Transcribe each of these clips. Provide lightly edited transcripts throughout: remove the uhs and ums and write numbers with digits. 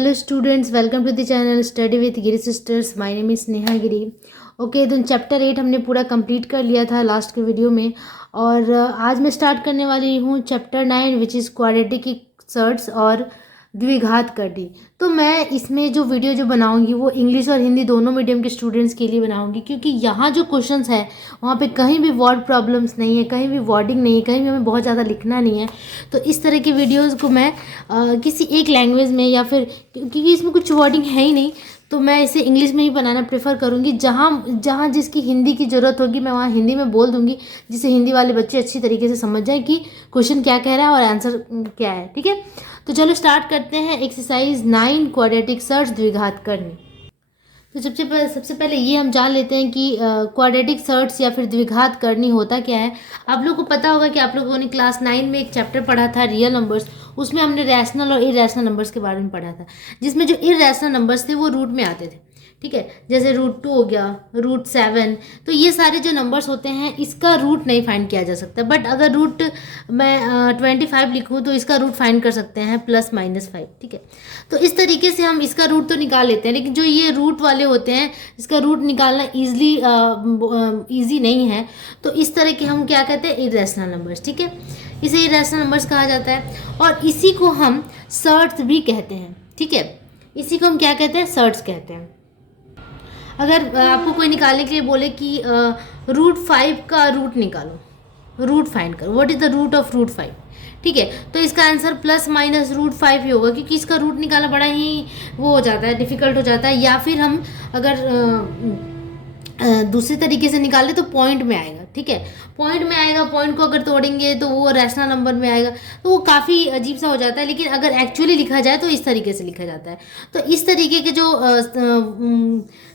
Hello students, welcome to the channel Study with Giri Sisters. My name is Neha Giri. Okay तो chapter 8 हमने पूरा complete कर लिया था लास्ट के वीडियो में, और आज मैं स्टार्ट करने वाली हूँ chapter 9 which is quadratic surds और द्विघात करनी। तो मैं इसमें जो वीडियो जो बनाऊंगी वो इंग्लिश और हिंदी दोनों मीडियम के स्टूडेंट्स के लिए बनाऊंगी, क्योंकि यहाँ जो क्वेश्चंस है वहाँ पे कहीं भी वर्ड प्रॉब्लम्स नहीं है, कहीं भी वर्डिंग नहीं है, कहीं भी हमें बहुत ज़्यादा लिखना नहीं है। तो इस तरह की वीडियोज़ को मैं किसी एक लैंग्वेज में या फिर, क्योंकि इसमें कुछ वर्डिंग है ही नहीं, तो मैं इसे इंग्लिश में ही बनाना प्रेफर करूँगी। जहाँ जिसकी हिंदी की ज़रूरत होगी मैं वहाँ हिंदी में बोल दूँगी, जिससे हिंदी वाले बच्चे अच्छी तरीके से समझ जाए कि क्वेश्चन क्या कह रहा है और आंसर क्या है। ठीक है, तो चलो स्टार्ट करते हैं। एक्सरसाइज 9 क्वाड्रेटिक सर्ट्स द्विघात करनी। तो सबसे पहले ये हम जान लेते हैं कि क्वाड्रेटिक सर्ट्स या फिर द्विघात करनी होता क्या है। आप लोगों को पता होगा कि आप लोगों ने क्लास 9 में एक चैप्टर पढ़ा था रियल नंबर्स, उसमें हमने रैशनल और इरेशनल नंबर्स के बारे में पढ़ा था, जिसमें जो इरेशनल नंबर्स थे वो रूट में आते थे। ठीक है, जैसे √2 हो गया, √7, तो ये सारे जो नंबर्स होते हैं इसका रूट नहीं फाइंड किया जा सकता। बट अगर रूट मैं 25 लिखूँ तो इसका रूट फाइंड कर सकते हैं +-5। ठीक है, तो इस तरीके से हम इसका रूट तो निकाल लेते हैं, लेकिन जो ये रूट वाले होते हैं इसका रूट निकालना ईजी नहीं है। तो इस तरह के हम क्या कहते हैं, इरेशनल नंबर्स। ठीक है, इसे इरेशनल नंबर्स कहा जाता है, और इसी को हम सर्ट्स भी कहते हैं। ठीक है, इसी को हम क्या कहते हैं, सर्ट्स कहते हैं। अगर आपको कोई निकालने के लिए बोले कि √5 का रूट निकालो, रूट फाइंड करो, what is the root of √5, ठीक है, तो इसका आंसर ±√5 ही होगा, क्योंकि इसका रूट निकालना बड़ा ही वो हो जाता है, डिफ़िकल्ट हो जाता है। या फिर हम अगर दूसरी तरीके से निकाले तो पॉइंट में आएगा। ठीक है, पॉइंट में आएगा, पॉइंट को अगर तोड़ेंगे तो वो रैशनल नंबर में आएगा, तो वो काफ़ी अजीब सा हो जाता है। लेकिन अगर एक्चुअली लिखा जाए तो इस तरीके से लिखा जाता है। तो इस तरीके के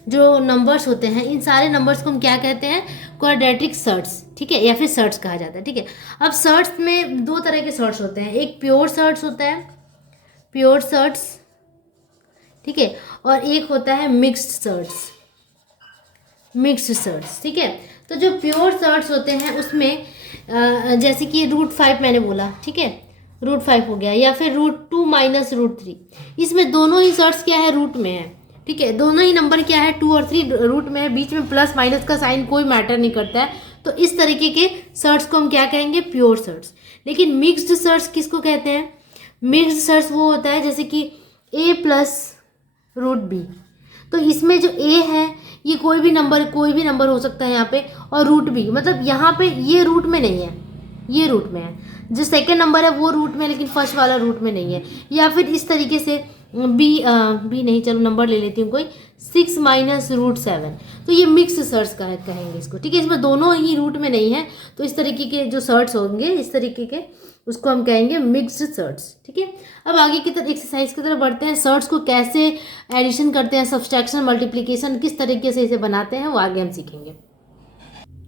जो नंबर्स होते हैं, इन सारे नंबर्स को हम क्या कहते हैं, क्वाड्रेटिक सर्ट्स। ठीक है, या फिर सर्ट्स कहा जाता है। ठीक है, अब सर्ट्स में दो तरह के सर्ट्स होते हैं, एक प्योर सर्ट्स होता है, प्योर सर्ट्स, ठीक है, और एक होता है मिक्स्ड सर्ट्स, मिक्स्ड सर्ट्स। ठीक है, तो जो प्योर सर्ट्स होते हैं उसमें जैसे कि √5 मैंने बोला, ठीक है, √5 हो गया, या फिर √2 - √3, इसमें दोनों ही सर्ट्स क्या है, रूट में है। ठीक है, दोनों ही नंबर क्या है, 2 और 3 रूट में है, बीच में +- का साइन कोई मैटर नहीं करता है। तो इस तरीके के सर्ट्स को हम क्या कहेंगे, प्योर सर्ट्स। लेकिन मिक्स्ड सर्ट्स किसको कहते हैं, मिक्स्ड सर्ट्स वो होता है जैसे कि A + √B। तो इसमें जो A है ये कोई भी नंबर हो सकता है यहाँ पे, और √B मतलब यहाँ पे ये रूट में नहीं है, ये रूट में है। जो सेकंड नंबर है वो रूट में, लेकिन फर्स्ट वाला रूट में नहीं है। या फिर इस तरीके से बी नहीं, चलो नंबर ले लेती हूँ कोई, 6 - √7, तो ये मिक्स सर्ट्स कहेंगे इसको। ठीक है, इसमें दोनों ही रूट में नहीं है, तो इस तरीके के जो सर्ट्स होंगे इस तरीके के, उसको हम कहेंगे मिक्स्ड सर्ट्स। ठीक है, अब आगे की तरफ एक्सरसाइज की तरफ बढ़ते हैं। सर्ट्स को कैसे एडिशन करते हैं, सब्सट्रैक्शन, मल्टीप्लिकेशन किस तरीके से इसे बनाते हैं, वो आगे हम सीखेंगे।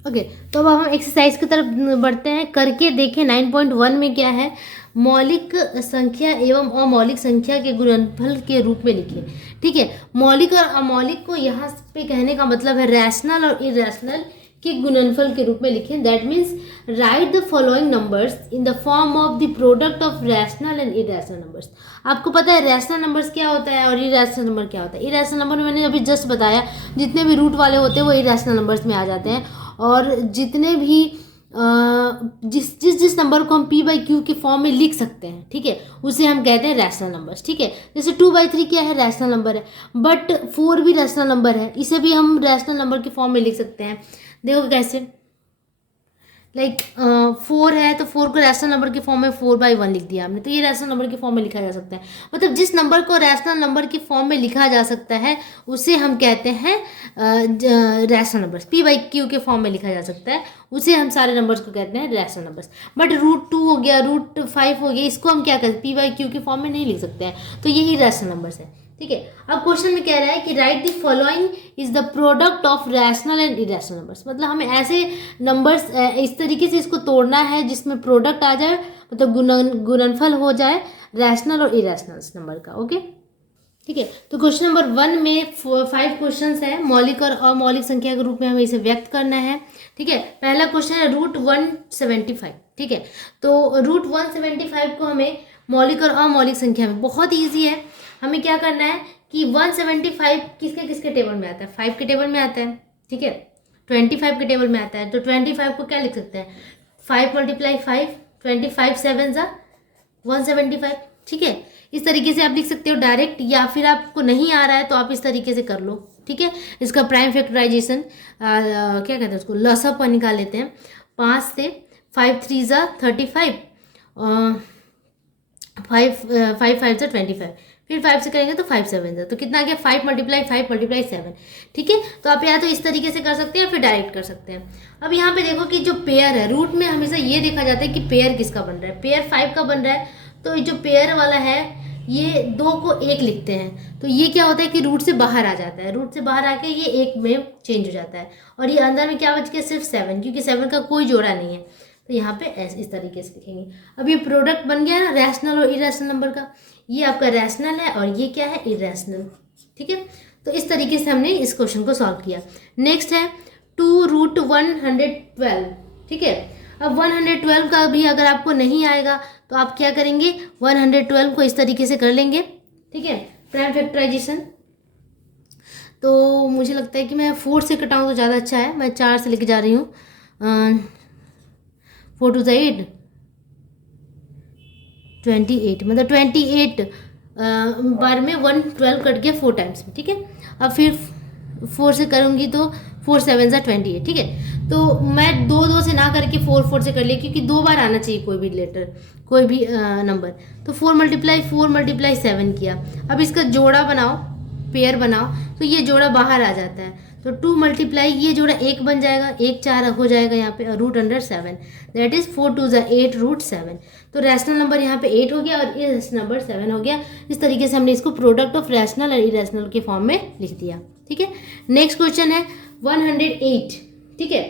ओके, तो अब हम एक्सरसाइज की तरफ बढ़ते हैं। करके देखें 9.1 में क्या है, मौलिक संख्या एवं अमौलिक संख्या के गुणनफल के रूप में लिखिए। ठीक है, मौलिक और अमौलिक को यहाँ पे कहने का मतलब है रैशनल और इरेशनल के गुणनफल के रूप में लिखें। That means right the following numbers in the form of the product of rational and irrational numbers. आपको पता है रैशनल नंबर्स क्या होता है और इरेशनल नंबर क्या होता है। इरेशनल नंबर मैंने अभी जस्ट बताया, जितने भी रूट वाले होते हैं वो इरेशनल नंबर्स में आ जाते हैं, और जितने भी जिस नंबर को हम P/Q के फॉर्म में लिख सकते हैं, ठीक है, उसे हम कहते हैं रैशनल नंबर्स। ठीक है, जैसे 2/3 क्या है, रैशनल नंबर है, बट 4 भी रैशनल नंबर है, इसे भी हम रैशनल नंबर के फॉर्म में लिख सकते हैं। देखो कैसे, लाइक 4 है तो 4 को रैशनल नंबर के फॉर्म में 4/1 लिख दिया हमने, तो ये रैशनल नंबर के फॉर्म में लिखा जा सकता है। मतलब जिस नंबर को रैशनल नंबर के फॉर्म में लिखा जा सकता है उसे हम कहते हैं रैशनल नंबर्स। P/Q के फॉर्म में लिखा जा सकता है, उसे हम सारे नंबर्स को कहते हैं रैशनल नंबर्स। बट √2 हो गया, √5 हो गया, इसको हम क्या कहते हैं, P/Q के फॉर्म में नहीं लिख सकते हैं, तो ये इरेशनल नंबर्स है। ठीक है, अब क्वेश्चन में कह रहा है कि right the following is the product of rational and irrational numbers. मतलब हमें ऐसे नंबर्स इस तरीके से इसको तोड़ना है जिसमें प्रोडक्ट आ जाए, मतलब गुणनफल हो जाए रैशनल और इरेशनल नंबर का। ओके, ठीक है, तो क्वेश्चन नंबर 1 में 5 क्वेश्चन है, मौलिक और अमौलिक संख्या के रूप में हमें इसे व्यक्त करना है। ठीक है, पहला क्वेश्चन है √175। ठीक है, तो √175 को हमें मौलिक और अमौलिक संख्या में, बहुत ईजी है, हमें क्या करना है कि 175 किसके किसके टेबल में आता है, 5 के टेबल में आता है, ठीक है, 25 के टेबल में आता है। तो 25 को क्या लिख सकते हैं, 5 × 5, 25 7 ज़ा 175, ठीक है। इस तरीके से आप लिख सकते हो डायरेक्ट, या फिर आपको नहीं आ रहा है तो आप इस तरीके से कर लो, ठीक है। इसका प्राइम फैक्टराइजेशन क्या कहते हैं उसको, लसअप निकाल लेते हैं। 5 से 5 3 ज़ा 35, 5 5 ज़ा 25, फिर 5 से करेंगे तो 5 7 ज़ा, तो कितना आ गया 5 × 5 × 7, ठीक है। तो आप या तो इस तरीके से कर सकते हैं या फिर डायरेक्ट कर सकते हैं। अब यहाँ पे देखो कि जो पेयर है, रूट में हमेशा ये देखा जाता है कि पेयर किसका बन रहा है, पेयर 5 का बन रहा है, तो जो पेयर वाला है ये 2 को 1 लिखते हैं, तो ये क्या होता है कि रूट से बाहर आ जाता है, रूट से बाहर आके ये 1 में चेंज हो जाता है, और ये अंदर में क्या बच गया, सिर्फ 7, क्योंकि 7 का कोई जोड़ा नहीं है। तो यहाँ पे इस तरीके से लिखेंगे। अब ये प्रोडक्ट बन गया ना रैशनल और इरेशनल नंबर का, ये आपका रैशनल है और ये क्या है, इरेशनल, ठीक है। तो इस तरीके से हमने इस क्वेश्चन को सॉल्व किया। नेक्स्ट है 2√112, ठीक है। अब 112 का भी अगर आपको नहीं आएगा तो आप क्या करेंगे, 112 को इस तरीके से कर लेंगे, ठीक है, प्राइम फैक्टराइजेशन। तो मुझे लगता है कि मैं 4 से कटाऊँ तो ज़्यादा अच्छा है, मैं 4 से लेके जा रही हूँ। 4 2 8, 28, मतलब 28 बार में 112 कट गया 4 टाइम्स में, ठीक है। अब फिर 4 से करूँगी तो 4 7 ज़ा 28, ठीक है। तो मैं 2 2 से ना करके 4 4 से कर लिया, क्योंकि 2 बार आना चाहिए कोई भी लेटर, कोई भी नंबर। तो 4 × 7 किया। अब इसका जोड़ा बनाओ, पेयर बनाओ, तो ये जोड़ा बाहर आ जाता है, तो 2 × ये जोड़ा 1 बन जाएगा, 1 4 हो जाएगा यहाँ पे, √7, दैट इज 4 2 ज़ा 8 √7। तो रैशनल नंबर यहाँ पे 8 हो गया और इरेशनल नंबर 7 हो गया। इस तरीके से हमने इसको प्रोडक्ट ऑफ रैशनल और इरेशनल के फॉर्म में लिख दिया, ठीक है। नेक्स्ट क्वेश्चन है 108, ठीक है।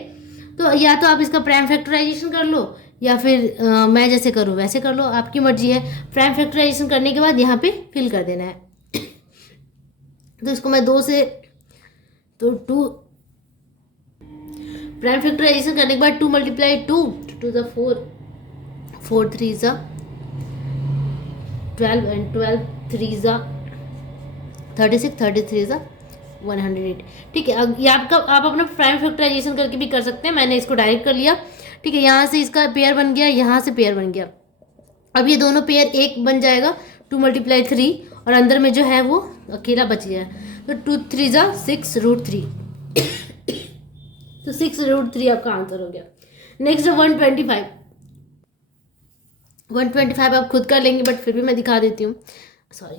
तो या तो आप इसका प्राइम फैक्टराइजेशन कर लो, या फिर मैं जैसे करूँ वैसे कर लो, आपकी मर्जी है। प्राइम फैक्टराइजेशन करने के बाद यहाँ पे फिल कर देना है। तो इसको मैं 2 से, तो 2 प्राइम फैक्टराइजेशन करने के बाद 2 × 2, 2 ज़ा 4, 4 3 ज़ा 12 एंड 12 3 ज़ा 36, 33 ज़ा 108, ठीक है। अब ये आपका, आप अपना प्राइम फैक्टराइजेशन करके भी कर सकते हैं, मैंने इसको डायरेक्ट कर लिया, ठीक है। यहाँ से इसका पेयर बन गया, यहाँ से पेयर बन गया। अब ये दोनों पेयर एक बन जाएगा, 2 × 3, और अंदर में जो है वो अकेला बच गया, तो 2 3 ज़ा 6 √3, तो 6 √3 आपका आंसर हो गया। नेक्स्ट है 125। 125 आप खुद कर लेंगे, बट फिर भी मैं दिखा देती हूँ, सॉरी।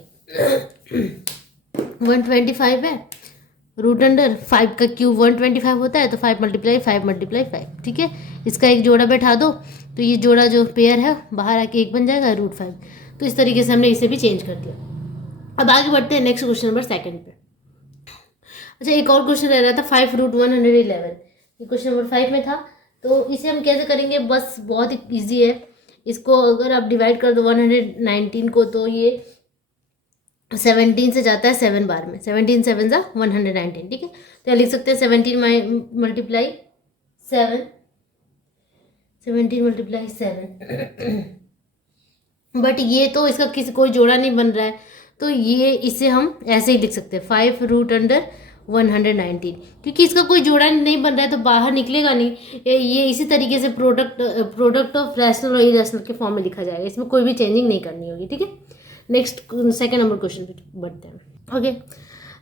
125 है, √5 का क्यूब 125 होता है, तो 5 × 5 × 5, ठीक है। इसका एक जोड़ा बैठा दो, तो ये जोड़ा जो पेयर है बाहर आके 1 बन जाएगा, √5। तो इस तरीके से हमने इसे भी चेंज कर दिया। अब आगे बढ़ते हैं नेक्स्ट क्वेश्चन नंबर 2 पे। अच्छा, एक और क्वेश्चन रह रहा था 5√111, ये क्वेश्चन नंबर 5 में था। तो इसे हम कैसे करेंगे, बस बहुत ही ईजी है। इसको अगर आप डिवाइड कर दो 119 को, तो ये 17 से जाता है 7 बार में, 17 7 ज़ा 119, ठीक है। तो लिख सकते हैं 17 × 7, 17 × 7 बट ये तो इसका किसी कोई जोड़ा नहीं बन रहा है, तो ये इसे हम ऐसे ही लिख सकते हैं 5√119, क्योंकि इसका कोई जोड़ा नहीं बन रहा है तो बाहर निकलेगा नहीं। ये इसी तरीके से प्रोडक्ट ऑफ रैशनल और इरेशनल के फॉर्म में लिखा जाएगा, इसमें कोई भी चेंजिंग नहीं करनी होगी, ठीक है। नेक्स्ट 2nd नंबर क्वेश्चन पे बढ़ते हैं, ओके।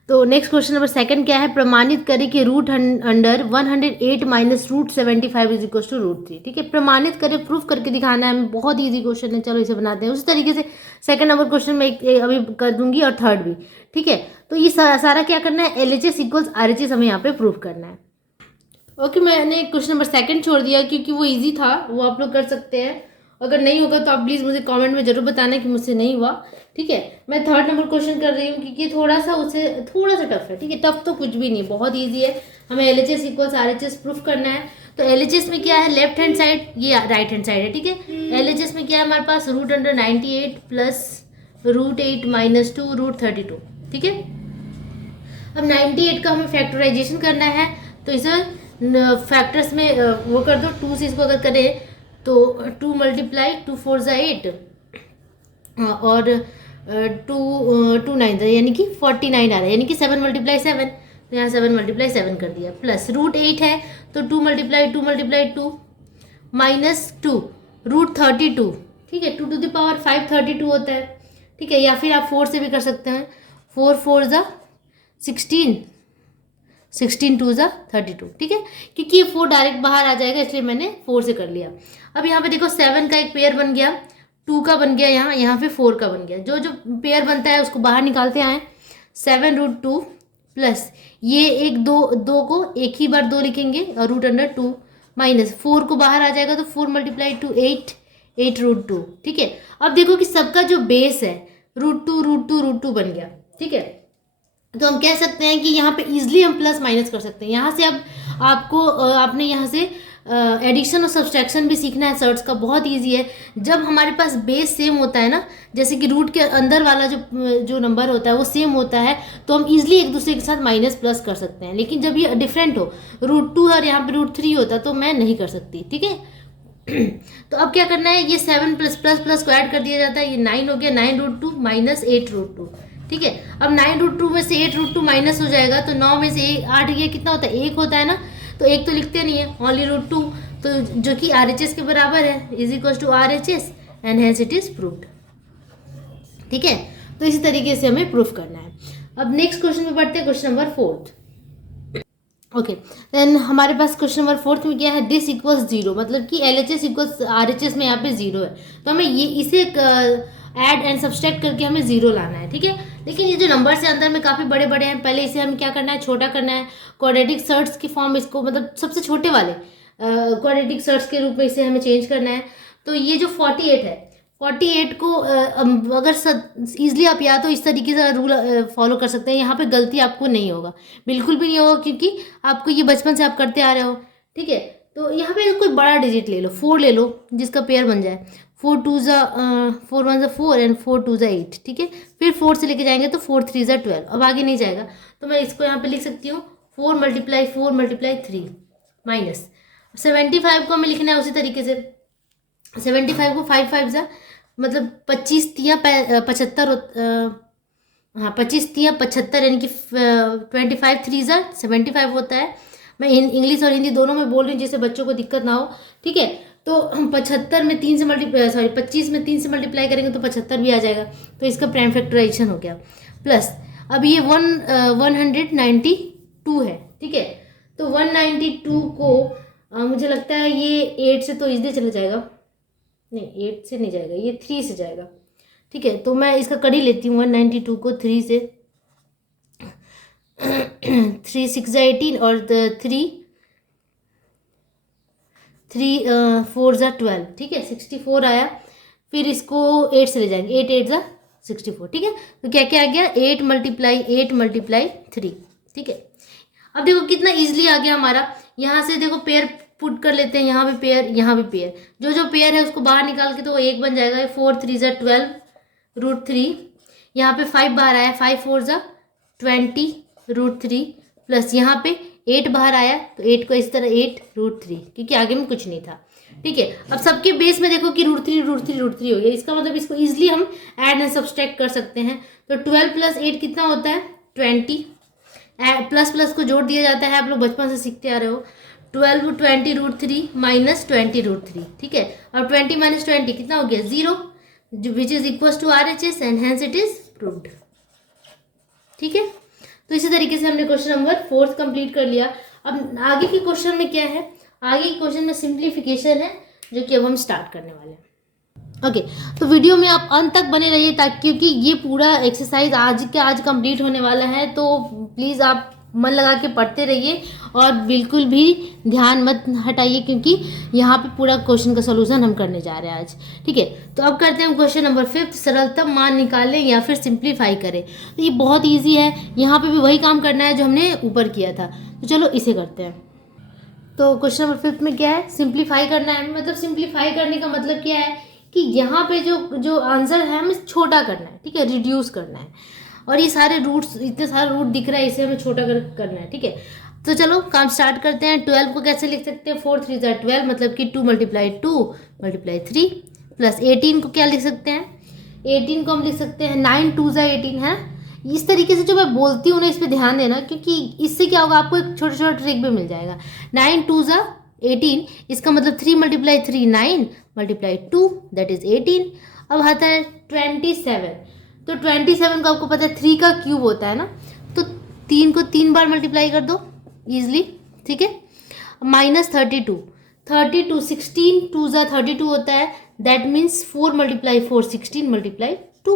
तो नेक्स्ट क्वेश्चन नंबर 2 क्या है, प्रमाणित करें कि √108 - √75 = √3, ठीक है। प्रमाणित करें, प्रूफ करके दिखाना है, बहुत ईजी क्वेश्चन है, चलो इसे बनाते हैं। उसी तरीके से 2nd नंबर क्वेश्चन में अभी कर दूंगी, और 3rd भी, ठीक है। तो ये सारा क्या करना है, LHS = RHS हमें यहाँ पे प्रूफ करना है, ओके। मैंने क्वेश्चन नंबर 2 छोड़ दिया क्योंकि वो ईजी था, वो आप लोग कर सकते हैं। अगर नहीं होगा तो आप प्लीज़ मुझे कमेंट में जरूर बताना कि मुझसे नहीं हुआ, ठीक है। मैं 3rd नंबर क्वेश्चन कर रही हूँ क्योंकि थोड़ा सा टफ है, ठीक है। टफ तो कुछ भी नहीं, बहुत ईजी है। हमें LHS = RHS प्रूफ करना है। तो LHS में क्या है, लेफ्ट हैंड साइड, ये राइट हैंड साइड है, ठीक है। LHS में क्या है हमारे पास, √98 + √8 - 2 √32, ठीक है। अब 98 का हमें फैक्टराइजेशन करना है, तो इसे फैक्टर्स में वो कर दो, 2 से इसको अगर करें तो 2 × 2 4 = 8, और टू नाइन यानी कि 49 आ रहा है, यानी कि 7 मल्टीप्लाई 7, तो यहाँ 7 मल्टीप्लाई 7 कर दिया, प्लस रूट 8 है तो 2 मल्टीप्लाई 2 माइनस 2 रूट 32, ठीक है, 2 टू द पावर 5 32 होता है, ठीक है, या फिर आप 4 से भी कर सकते हैं, 4 4 ज़ा 16, 16 2 ज़ा 32, ठीक है, क्योंकि ये 4 डायरेक्ट बाहर आ जाएगा इसलिए मैंने 4 से कर लिया। अब यहाँ पे देखो 7 का एक पेयर बन गया, 2 का बन गया, यहाँ पे 4 का बन गया, जो जो पेयर बनता है उसको बाहर निकालते आए, 7 रूट 2 प्लस ये एक दो को एक ही बार 2 लिखेंगे और रूट अंडर 2 माइनस 4 को बाहर आ जाएगा तो 4 मल्टीप्लाई 2 8 रूट 2, ठीक है। अब देखो कि सबका जो बेस है रूट टू बन गया, ठीक है, तो हम कह सकते हैं कि यहाँ पे इजीली हम प्लस माइनस कर सकते हैं। यहाँ से अब आपने यहाँ से एडिशन और सब्सट्रैक्शन भी सीखना है, सर्ट्स का बहुत इजी है। जब हमारे पास बेस सेम होता है ना, जैसे कि रूट के अंदर वाला जो नंबर होता है वो सेम होता है, तो हम इजीली एक दूसरे के साथ माइनस प्लस कर सकते हैं। लेकिन जब ये डिफरेंट हो, रूट 2 और यहाँ पे रूट 3 होता तो मैं नहीं कर सकती, ठीक है। तो अब क्या करना है, ये 7 प्लस प्लस प्लस को ऐड कर दिया जाता है, ये 9 हो गया, 9 रूट 2 माइनस 8 रूट 2, ठीक है। अब 9 रूट 2 में से 8 रूट 2 माइनस हो जाएगा तो 9 में से 8 ये कितना होता है, 1 होता है ना, तो 1 तो लिखते नहीं है, ओनली रूट 2, तो जो कि RHS के बराबर है, is equal to RHS and hence it is proved, ठीक है। तो इसी तरीके से हमें प्रूफ करना है। अब नेक्स्ट क्वेश्चन में बढ़ते हैं, क्वेश्चन नंबर 4। ओके, देन हमारे पास क्वेश्चन नंबर 4 में क्या है, दिस इक्वल्स 0, मतलब कि LHS इक्वल्स RHS में यहाँ पे 0 है, तो हमें ये इसे ऐड एंड सब्सट्रैक्ट करके हमें 0 लाना है, ठीक है। लेकिन ये जो नंबर्स है अंदर में काफ़ी बड़े बड़े हैं, पहले इसे हमें क्या करना है, छोटा करना है, क्वाड्रेटिक सर्ट्स की फॉर्म इसको, मतलब सबसे छोटे वाले क्वाड्रेटिक सर्ट्स के रूप में इसे हमें चेंज करना है। तो ये जो 48 है, 48 को अगर ईजिली आप या तो इस तरीके से रूल फॉलो कर सकते हैं, यहाँ पे गलती आपको नहीं होगा, बिल्कुल भी नहीं होगा, क्योंकि आपको ये बचपन से आप करते आ रहे हो, ठीक है। तो यहाँ पे कोई बड़ा डिजिट ले लो, 4 ले लो जिसका पेयर बन जाए, 4 2 ज़ा 4 1 ज़ा 4 एंड 4 2 ज़ा 8, ठीक है। फिर 4 से लेके जाएंगे तो 4 3 ज़ा 12, अब आगे नहीं जाएगा, तो मैं इसको यहाँ पे लिख सकती हूँ 4 मल्टीप्लाई 3 माइनस 75 को हमें लिखना है उसी तरीके से, 75 को 5 5 ज़ा मतलब 25 तिया 75, हाँ 25 तिया 75, यानी कि 25 3 ज़ा 75 होता है। मैं इंग्लिश और हिंदी दोनों में बोल रही हूँ जिससे बच्चों को दिक्कत ना हो, ठीक है। तो हम 75 में 3 से मल्टीप्लाई, सॉरी 25 में 3 से मल्टीप्लाई करेंगे तो 75 भी आ जाएगा, तो इसका प्राइम फैक्टराइजेशन हो गया। प्लस अब ये 192 है, ठीक है, तो 192 को मुझे लगता है ये 8 से तो इजीली चला जाएगा, नहीं 8 से नहीं जाएगा, ये 3 से जाएगा, ठीक है। तो मैं इसका कर ही लेती हूँ, 192 को 3 से 3 6 18 और 3 4 ज़ा 12, ठीक है, 64 आया। फिर इसको 8 से ले जाएंगे, 8 8 ज़ा 64, ठीक है। तो क्या क्या आ गया, 8 मल्टीप्लाई 3, ठीक है। अब देखो कितना इजीली आ गया हमारा, यहाँ से देखो पेयर पुट कर लेते हैं, यहाँ भी पेयर, यहाँ भी पेयर, जो जो पेयर है उसको बाहर निकाल के तो वो 1 बन जाएगा, 4 3 ज़ा 12 रूट 3, यहाँ पे 5 बाहर आया, 5 4 ज़ा 20 रूट 3, प्लस यहाँ पे 8 बाहर आया तो 8 को इस तरह 8 रूट 3, क्योंकि आगे में कुछ नहीं था, ठीक है। अब सबके बेस में देखो कि रूट थ्री हो गया, इसका मतलब इसको ईजिली हम ऐड एंड सब्सट्रैक्ट कर सकते हैं। तो 12 प्लस 8 कितना होता है, 20, प्लस प्लस को जोड़ दिया जाता है, आप लोग बचपन से सीखते आ रहे हो। 12 20 रूट 3 माइनस 20 रूट 3, ठीक है। और 20 माइनस 20 कितना हो गया, 0, which is equal to RHS and hence it is proved, ठीक है। तो इसी तरीके से हमने क्वेश्चन नंबर 4 कंप्लीट कर लिया। अब आगे के क्वेश्चन में क्या है, आगे के क्वेश्चन में सिंप्लीफिकेशन है, जो कि अब हम स्टार्ट करने वाले हैं। ओके, तो वीडियो में आप अंत तक बने रहिए, ताकि क्योंकि ये पूरा एक्सरसाइज आज कंप्लीट होने वाला है, तो प्लीज़ आप मन लगा के पढ़ते रहिए और बिल्कुल भी ध्यान मत हटाइए, क्योंकि यहाँ पे पूरा क्वेश्चन का सोल्यूशन हम करने जा रहे हैं आज, ठीक है। तो अब करते हैं क्वेश्चन नंबर 5, सरलतम मान निकालें या फिर सिंप्लीफाई करें। तो ये बहुत ईजी है, यहाँ पे भी वही काम करना है जो हमने ऊपर किया था, तो चलो इसे करते हैं। तो क्वेश्चन नंबर 5 में क्या है, सिंप्लीफाई करना है। मतलब सिंप्लीफाई करने का मतलब क्या है कि यहाँ पे जो आंसर है हमें छोटा करना है, ठीक है, रिड्यूस करना है। और ये सारे रूट्स, इतने सारे रूट दिख रहा है, इसे हमें छोटा करना है, ठीक है। तो चलो काम स्टार्ट करते हैं। 12 को कैसे लिख सकते हैं, 4 3 12, मतलब कि 2 मल्टीप्लाई 3 प्लस 18 को क्या लिख सकते हैं, 18 को हम लिख सकते हैं 9 2 ज़ा 18 है। इस तरीके से जो मैं बोलती हूँ ना, इस पर ध्यान देना, क्योंकि इससे क्या होगा, आपको एक छोटा छोटा ट्रिक भी मिल जाएगा। 9 2 ज़ा 18, इसका मतलब 3 × 3 9 × 2 दैट इज 18। अब आता है 27। तो 27 को आपको पता है 3 का क्यूब होता है ना, तो 3 को 3 बार मल्टीप्लाई कर दो ईजिली, ठीक है। -32, 32 16 2 ज़ा 32 होता है, दैट मीन्स 4 × 4 16 × 2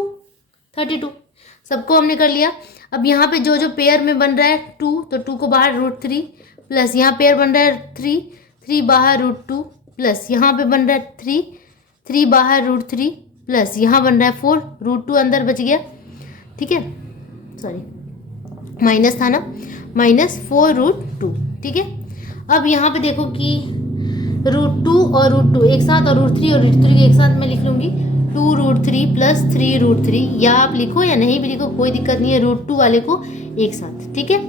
32। सबको हमने कर लिया। अब यहाँ पे जो जो पेयर में बन रहा है 2, तो 2 को बाहर √3 प्लस यहाँ पेयर बन रहा है 3, 3 बाहर √2 प्लस यहाँ पे बन रहा है 3, 3 बाहर √3 प्लस यहाँ बन रहा है 4, √2 अंदर बच गया, ठीक है, सॉरी माइनस था ना, -4 √2, ठीक है। अब यहाँ पे देखो कि √2 और √2 एक साथ और √3 और √3 एक साथ मैं लिख लूँगी 2 √3 प्लस 3 √3, या आप लिखो या नहीं भी लिखो कोई दिक्कत नहीं है, √2 वाले को एक साथ, ठीक है।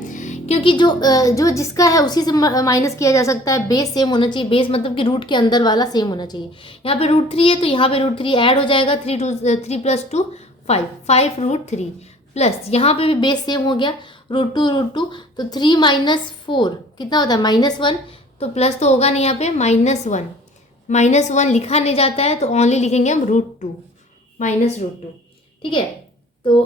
क्योंकि जो जिसका है उसी से माइनस किया जा सकता है, बेस सेम होना चाहिए, बेस मतलब कि रूट के अंदर वाला सेम होना चाहिए। यहाँ पे √3 है तो यहाँ पे √3 ऐड हो जाएगा, 3 + 2 5 5 √3 प्लस यहाँ पे भी बेस सेम हो गया, √2 तो 3 - 4 कितना होता है -1, तो प्लस तो होगा नहीं यहाँ पे, -1 लिखा नहीं जाता है तो ओनली लिखेंगे हम √2 -√2, ठीक है। तो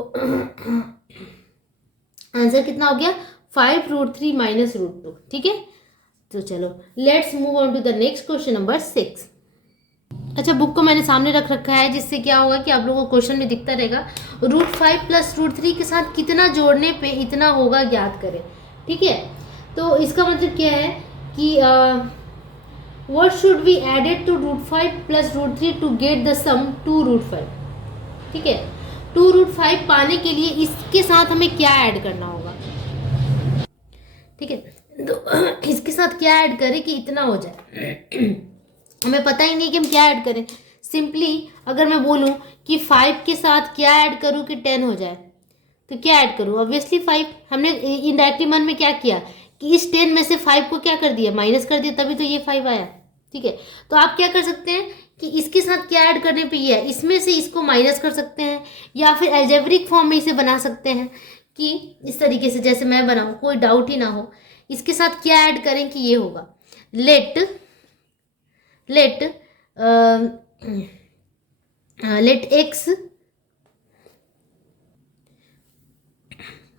आंसर कितना हो गया 5 √3 -√2, ठीक है। तो चलो let's move on to the next question number 6। अच्छा, बुक को मैंने सामने रख रखा है, जिससे क्या होगा कि आप लोगों को क्वेश्चन में दिखता रहेगा। √5 + √3 के साथ कितना जोड़ने पे इतना होगा ज्ञात करें, ठीक है। तो इसका मतलब क्या है कि what should be added to √5 + √3 to get the sum 2 √5, ठीक है। 2 √5 पाने के लिए इसके साथ हमें क्या ऐड करना होगा, ठीक है। तो इसके साथ क्या ऐड करें कि इतना हो जाए हमें पता ही नहीं कि हम क्या ऐड करें। सिंपली अगर मैं बोलूं कि 5 के साथ क्या ऐड करूं कि 10 हो जाए, तो क्या ऐड करूं, ऑब्वियसली 5। हमने इनडायरेक्टली मन में क्या किया कि इस 10 में से 5 को क्या कर दिया, माइनस कर दिया, तभी तो ये 5 आया, ठीक है। तो आप क्या कर सकते हैं कि इसके साथ क्या ऐड करने पे ये है, इसमें से इसको माइनस कर सकते हैं, या फिर अलजेब्रिक फॉर्म में इसे बना सकते हैं कि इस तरीके से जैसे मैं बनाऊं, कोई डाउट ही ना हो। इसके साथ क्या ऐड करें कि ये होगा, late x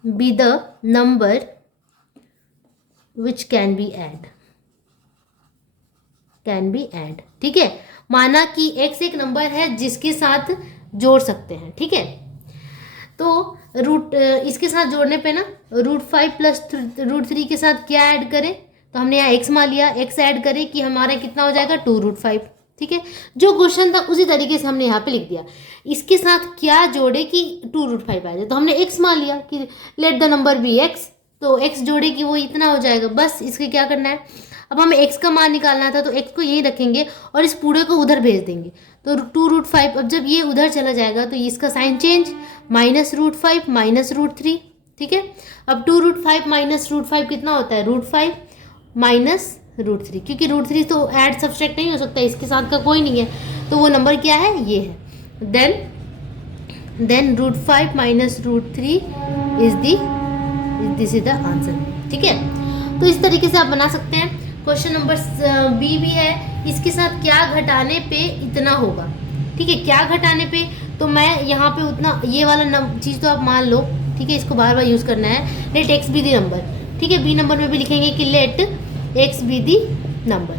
be the number which can be add, ठीक है। माना कि x एक नंबर है जिसके साथ जोड़ सकते हैं, ठीक है। तो इसके साथ जोड़ने पे ना √5 + √3 के साथ क्या ऐड करें, तो हमने यहाँ x मान लिया, x ऐड करें कि हमारा कितना हो जाएगा 2 √5, ठीक है। जो क्वेश्चन था उसी तरीके से हमने यहाँ पे लिख दिया, इसके साथ क्या जोड़े कि 2 √5 आ जाए, तो हमने x मान लिया कि let the number be x, तो x जोड़े कि वो इतना हो जाएगा, बस इसके क्या करना है। अब हमें x का मान निकालना था तो x को यहीं रखेंगे और इस पूरे को उधर भेज देंगे, तो 2 √5। अब जब ये उधर चला जाएगा तो इसका साइन चेंज, -√5 -√3, ठीक है। अब 2 √5 -√5 कितना होता है, √5 -√3, क्योंकि √3 तो ऐड सब्सट्रैक्ट नहीं हो सकता, इसके साथ का कोई नहीं है, तो वो नंबर क्या है, ये है। Then √5 -√3 this is the answer, ठीक है। तो इस तरीके से आप बना सकते हैं। क्वेश्चन नंबर बी भी है, इसके साथ क्या घटाने पे इतना होगा, ठीक है। क्या घटाने पे, तो मैं यहाँ पे उतना ये वाला चीज़ तो आप मान लो, ठीक है, इसको बार बार यूज़ करना है। Let x be the number, ठीक है। बी नंबर में भी लिखेंगे कि let x be the number,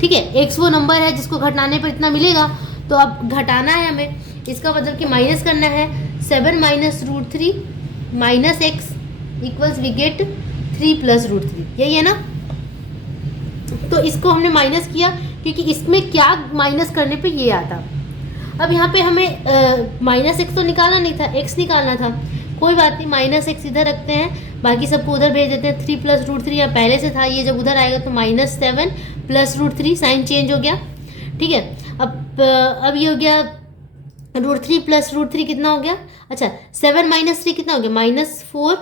ठीक है। x वो नंबर है जिसको घटाने पर इतना मिलेगा, तो अब घटाना है हमें, इसका मतलब कि माइनस करना है। 7 -√3 -x इक्वल्स वी गेट 3 + √3, यही है ना। तो इसको हमने माइनस किया क्योंकि इसमें क्या माइनस करने पे ये आता। अब यहाँ पे हमें -x तो निकालना नहीं था, x निकालना था, कोई बात नहीं, -x इधर रखते हैं, बाकी सबको उधर भेज देते हैं। 3 + √3 यहाँ पहले से था, ये जब उधर आएगा तो -7 + √3, साइन चेंज हो गया, ठीक है। अब ये हो गया √3 + √3 कितना हो गया, अच्छा 7 - 3 कितना हो गया, -4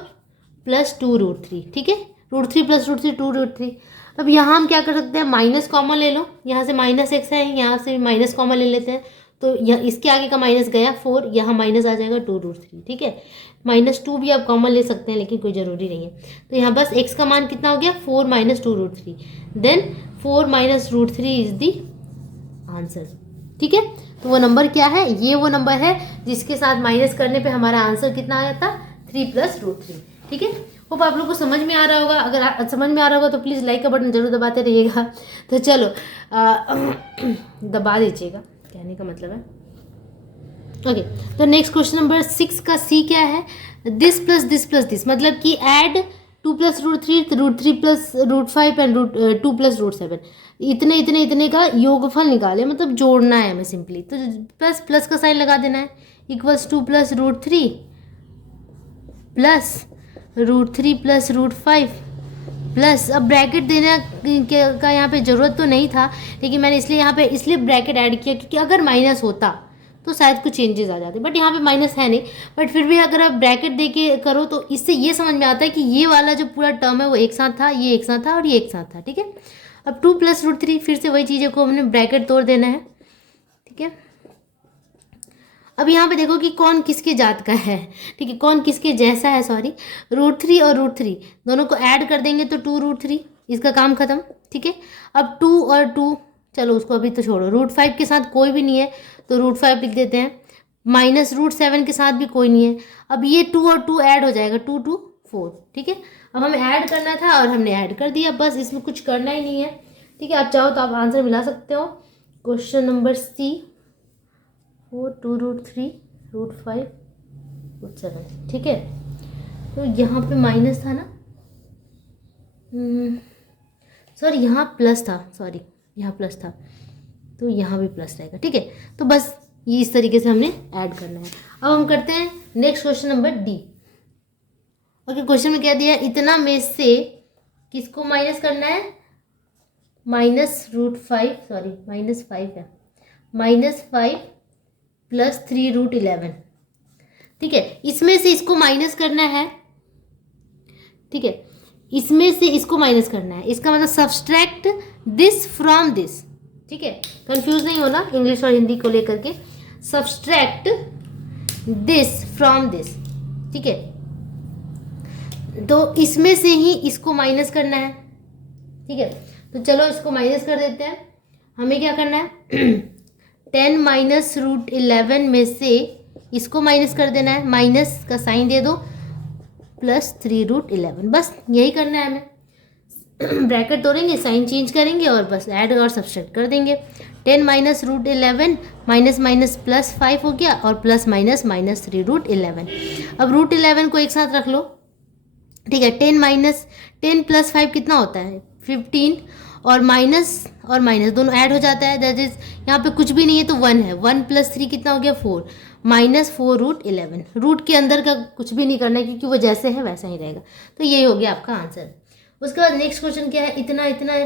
+ 2 √3, ठीक है। √3 + √3 2 √3। अब यहाँ हम क्या कर सकते हैं, माइनस कॉमन ले लो, यहाँ से -x है, यहाँ से माइनस कॉमन ले लेते हैं, तो यह इसके आगे का माइनस गया 4, यहाँ माइनस आ जाएगा 2√3, ठीक है। -2 भी आप कॉमन ले सकते हैं लेकिन कोई ज़रूरी नहीं है। तो यहाँ बस x का मान कितना हो गया 4 - 2√3, देन 4 - √3 इज दी आंसर, ठीक है। तो वो नंबर क्या है, ये वो नंबर है जिसके साथ माइनस करने पे हमारा आंसर कितना आया था 3 + √3, ठीक है। होप आप लोग को समझ में आ रहा होगा। अगर समझ में आ रहा होगा तो प्लीज़ लाइक का बटन जरूर दबाते रहिएगा। तो चलो दबा दीजिएगा, कहने का मतलब है। ओके, तो नेक्स्ट क्वेश्चन नंबर 6 का सी क्या है, this plus this plus this, मतलब कि ऐड 2 + √3, √3 + √5 एंड 2 + √7, इतने इतने इतने का योगफल निकाले, मतलब जोड़ना है हमें सिंपली। तो प्लस प्लस का साइन लगा देना है, इक्वल्स 2 + √3 प्लस √3 + √5 प्लस, अब ब्रैकेट देने का यहाँ पे ज़रूरत तो नहीं था, लेकिन मैंने इसलिए यहाँ पे इसलिए ब्रैकेट ऐड किया क्योंकि अगर माइनस होता तो शायद कुछ चेंजेस आ जाते, बट यहाँ पे माइनस है नहीं। बट फिर भी अगर आप ब्रैकेट दे के करो तो इससे ये समझ में आता है कि ये वाला जो पूरा टर्म है वो एक साथ था, ये एक साथ था और ये एक साथ था, ठीक है। अब 2 + √3 फिर से वही चीज़ें को हमने ब्रैकेट तोड़ देना है, ठीक है। अब यहाँ पे देखो कि कौन किसके जात का है, ठीक है, कौन किसके जैसा है, सॉरी। √3 और √3 दोनों को ऐड कर देंगे तो 2√3, इसका काम खत्म, ठीक है। अब 2 और 2, चलो उसको अभी तो छोड़ो, √5 के साथ कोई भी नहीं है तो √5 लिख देते हैं, -√7 के साथ भी कोई नहीं है। अब ये 2 और 2 ऐड हो जाएगा, 2 2 4, ठीक है। अब हमें ऐड करना था और हमने ऐड कर दिया, बस इसमें कुछ करना ही नहीं है, ठीक है। आप चाहो तो आप आंसर मिला सकते हो। क्वेश्चन नंबर सी 4 2√3 √5 √7, ठीक है। तो यहाँ पे माइनस था ना, सॉरी यहाँ प्लस था, सॉरी यहाँ प्लस था, तो यहाँ भी प्लस रहेगा, ठीक है। तो बस ये इस तरीके से हमने ऐड करना है। अब हम करते हैं next question number D. Okay, question में क्या दिया, इतना में से किसको माइनस करना है, -√5, सॉरी -5 है, -5 + 3√11, ठीक है। इसमें से इसको माइनस करना है, ठीक है, इसमें से इसको माइनस करना है, इसका मतलब सब्सट्रैक्ट दिस फ्रॉम दिस, ठीक है। कंफ्यूज नहीं होना इंग्लिश और हिंदी को लेकर के, सब्सट्रैक्ट दिस फ्रॉम दिस, ठीक है। तो इसमें से ही इसको माइनस करना है, ठीक है। तो चलो इसको माइनस कर देते हैं। हमें क्या करना है 10 - √11 में से इसको माइनस कर देना है, माइनस का साइन दे दो, प्लस 3√11, बस यही करना है हमें। ब्रैकेट तोड़ेंगे, साइन चेंज करेंगे और बस ऐड और सब्सट्रैक्ट कर देंगे। 10 - √11 माइनस माइनस प्लस 5 हो गया और प्लस माइनस -3√11। अब √11 को एक साथ रख लो, ठीक है। 10 + 5 कितना होता है 15, और माइनस दोनों ऐड हो जाता है, दैट इज यहाँ पे कुछ भी नहीं है तो 1 है, 1 + 3 कितना हो गया 4, -4√11। रूट के अंदर का कुछ भी नहीं करना है क्योंकि वो जैसे है वैसा ही रहेगा। तो यही हो गया आपका आंसर। उसके बाद नेक्स्ट क्वेश्चन क्या है, इतना इतना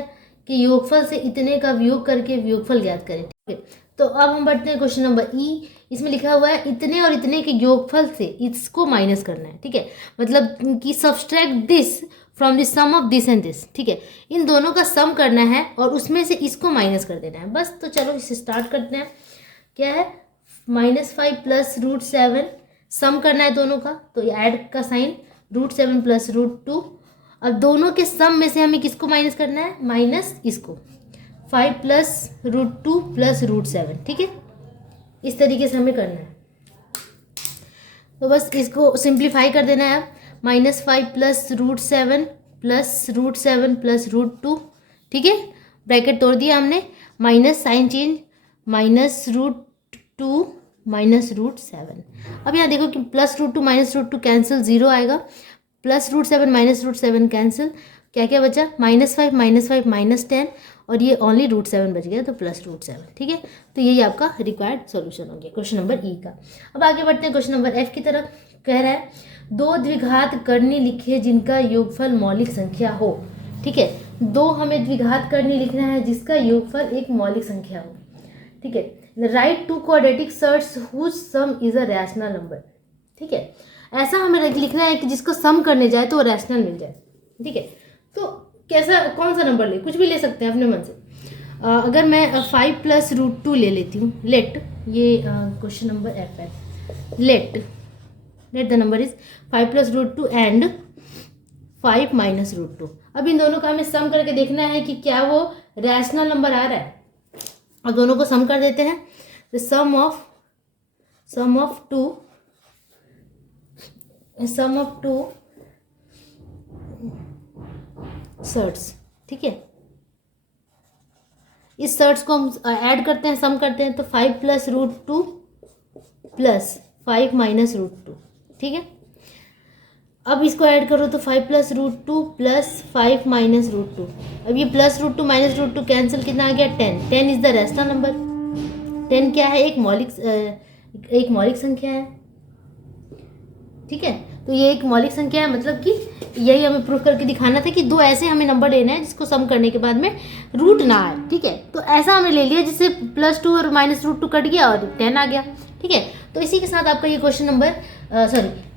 के योगफल से इतने का वियोग करके वियोगफल ज्ञात करें, ठीक है। तो अब हम बढ़ते हैं क्वेश्चन नंबर ई। इसमें लिखा हुआ है इतने और इतने के योगफल से इसको माइनस करना है, ठीक है। मतलब कि subtract this from the sum of this and this, ठीक है। इन दोनों का सम करना है और उसमें से इसको माइनस कर देना है, बस। तो चलो इसे स्टार्ट करते हैं। क्या है, -5 + √7, सम करना है दोनों का, तो ऐड का साइन, √7 + √2। अब दोनों के सम में से हमें किसको माइनस करना है, माइनस इसको, 5 + √2 + √7, ठीक है। इस तरीके से हमें करना है। तो बस इसको सिंप्लीफाई कर देना है, -5 + √7 + √7 + √2, ठीक है। ब्रैकेट तोड़ दिया हमने, माइनस साइन चेंज, -√2 -√7। अब यहाँ देखो कि +√2 -√2 कैंसिल, 0 आएगा, +√7 -√7 कैंसिल, क्या क्या बचा, -5 -5 -10, और ये ओनली √7 बच गया, तो +√7, ठीक है। तो यही आपका रिक्वायर्ड सॉल्यूशन हो गया क्वेश्चन नंबर ई का। अब आगे बढ़ते हैं क्वेश्चन नंबर एफ की तरफ। कह रहा है 2 द्विघात करनी लिखे जिनका योगफल मौलिक संख्या हो, ठीक है। 2 हमें द्विघात करनी लिखना है जिसका योगफल एक मौलिक संख्या हो, ठीक है। Write 2 quadratic surds whose sum is a rational number, ठीक है। ऐसा हमें लिखना है कि जिसको सम करने जाए तो वो रैशनल मिल जाए, ठीक है। तो कैसा, कौन सा नंबर ले, कुछ भी ले सकते हैं अपने मन से। अगर मैं 5 + √2 ले लेती हूँ, लेट, ये क्वेश्चन नंबर एफ है, late the number is 5 + √2 and 5 - √2। अब इन दोनों का हमें सम करके देखना है कि क्या वो रैशनल नंबर आ रहा है। अब दोनों को सम कर देते हैं। The sum of two surds, ठीक है, इस सर्ट्स को हम ऐड करते हैं, सम करते हैं, तो 5 + √2 प्लस 5 - √2, ठीक है। अब इसको ऐड करो तो 5 + √2 प्लस 5 - √2। अब ये प्लस √2 माइनस √2 कैंसिल, कितना आ गया 10। 10 इज द रैशनल नंबर। 10 क्या है, एक मौलिक संख्या है, ठीक है। तो ये एक मौलिक संख्या है, मतलब कि यही हमें प्रूफ करके दिखाना था कि दो ऐसे हमें नंबर लेना है जिसको सम करने के बाद में रूट ना आए, ठीक है। तो ऐसा हमें ले लिया जिससे +2 और -√2 कट गया और 10 आ गया, ठीक है। तो इसी के साथ आपका ये क्वेश्चन नंबर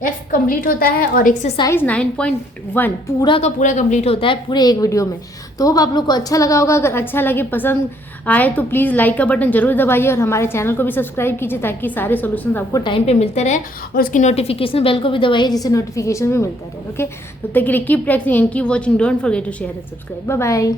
F कंप्लीट होता है और एक्सरसाइज 9.1 पूरा का पूरा कंप्लीट होता है पूरे एक वीडियो में। तो होप आप लोग को अच्छा लगा होगा। अगर अच्छा लगे, पसंद आए तो प्लीज़ लाइक का बटन जरूर दबाइए और हमारे चैनल को भी सब्सक्राइब कीजिए ताकि सारे सॉल्यूशंस आपको टाइम पे मिलते रहे, और उसकी नोटिफिकेशन बेल को भी दबाइए जिससे नोटिफिकेशन भी मिलता रहे। ओके, तब तक के लिए keep practising and keep watching, don't forget to share and subscribe. Bye bye.